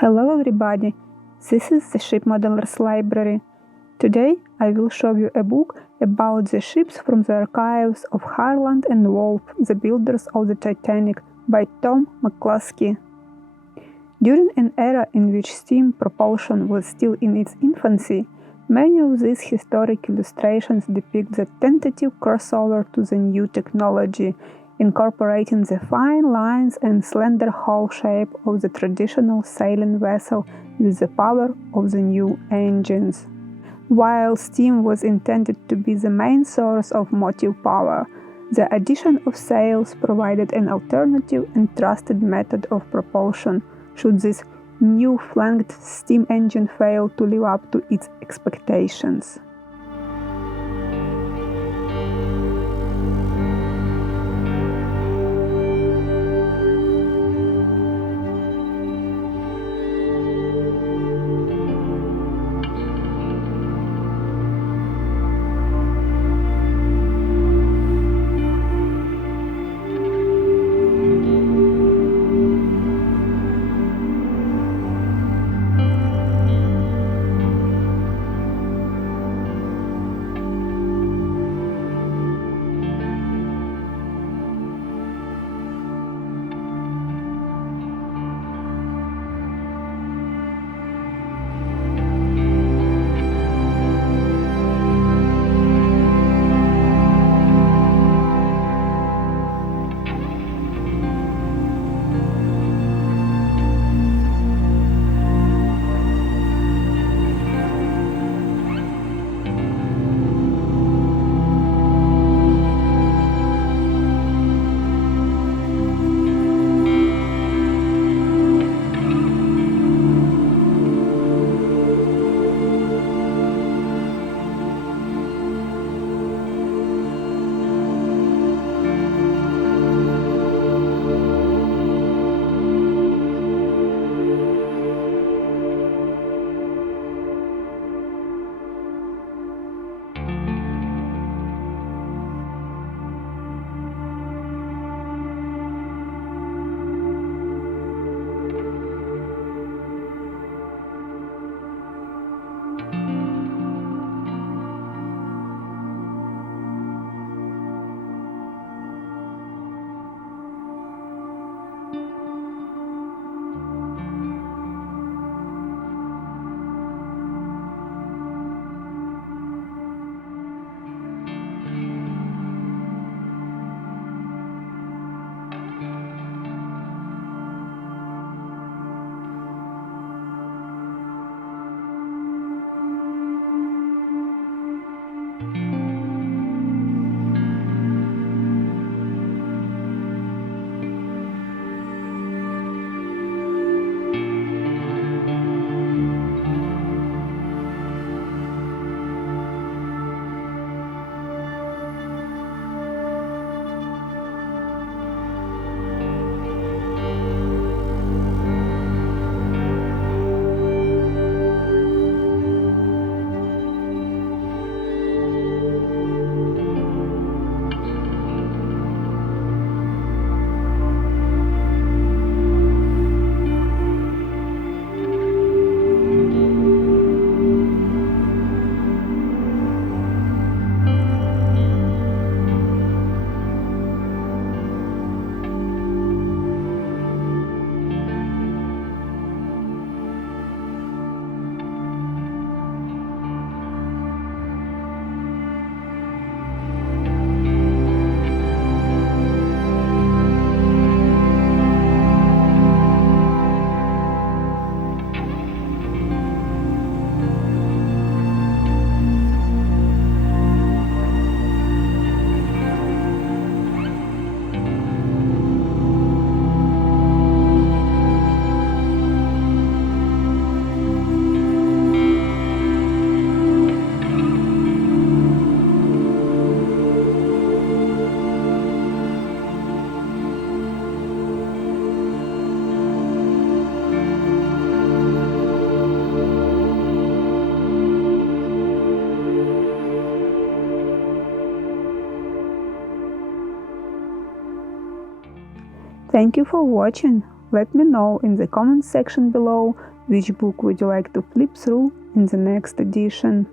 Hello everybody, this is the Ship Modelers Library. Today I will show you a book about the ships from the archives of Harland and Wolff, the builders of the Titanic, by Tom McCluskie. During an era in which steam propulsion was still in its infancy, many of these historic illustrations depict the tentative crossover to the new technology, incorporating the fine lines and slender hull shape of the traditional sailing vessel with the power of the new engines. While steam was intended to be the main source of motive power, the addition of sails provided an alternative and trusted method of propulsion should this new-flanked steam engine fail to live up to its expectations. Thank you for watching. Let me know in the comments section below which book would you like to flip through in the next edition.